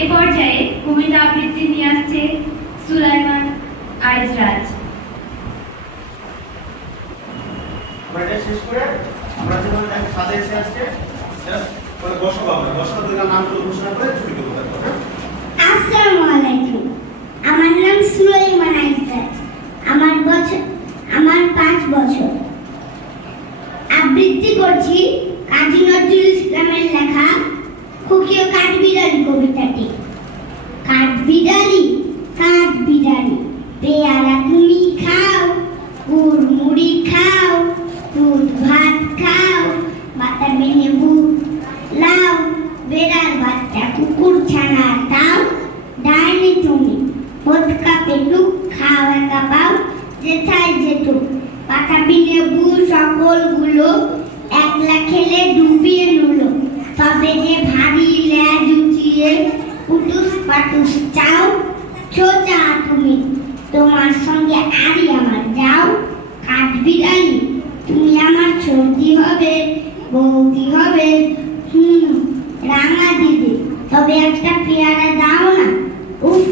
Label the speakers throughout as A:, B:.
A: এ পর্যায়ে কবিতা আবৃত্তি নিয়ে আসছে সুলাইমান আইজরাজ।
B: এটা শেষ করে আমরা যেভাবে দেখো সাথে এসে আসছে just মানে বসো আমরা। বসো দুই নাম নামগুলো ঘোষণা করে ছুটি দেবো হ্যাঁ?
C: আসসালামু আলাইকুম। আমার নাম সুলাইমান আইজাদ আমার বছর আমার পাঁচ বছর। আবৃত্তি করছি কাজী নজরুল ইসলামের লেখা খুকিও কাঠবিড়ালি কবিতাটি। কাঠবিড়ালি কাঠবিড়ালি পেয়ারা তুমি খাও, গুড় মুড়ি খাও, দুধ ভাত খাও বাতাবি লেবু লাও বেড়াল বাচ্চা কুকুর ছানা দাও, ডাইনি তুমি বোধকা পেটুক খাও একা পাও, যেথায় যেটুক বাতাবি লেবু সকলগুলো, একলা খেলে ডুবিয়ে নুলো তবে যে ভারী ল্যাজ উঁচিয়ে পাটুস চাও সোজা তুমি তোমার সঙ্গে আরি আমার যাও। কাঠ বিড়ালি, তুমি আমার সর্দি হবে, বৌদি হবে, হুম, রাঙা দিদি। তবে একটা পেয়ারা দাও না। উফ,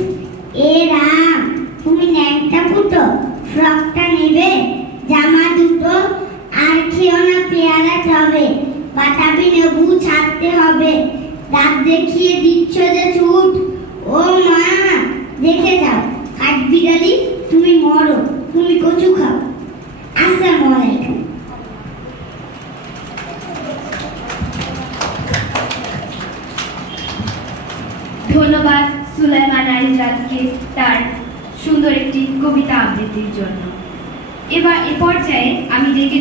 C: এ রাম, তুমি ন্যাংটা ফুটো ফ্রকটা নেবে, জামা দুটো, আর খেও না পেয়ারা তবে। বাতাবি লেবু ছাড়তে হবে। দাঁত দেখিয়ে দিচ্ছ যে ছুট। ও মা, দেখে যাও। কাঠ বিড়ালি, তুমি মরো, তুমি কচু খাও। আসসালামু আলাইকুম।
A: ধন্যবাদ সুলাইমান আইজরাজকে তার সুন্দর একটি কবিতা আবৃত্তির জন্য। এবার এ পর্যায়ে আমি ডেকে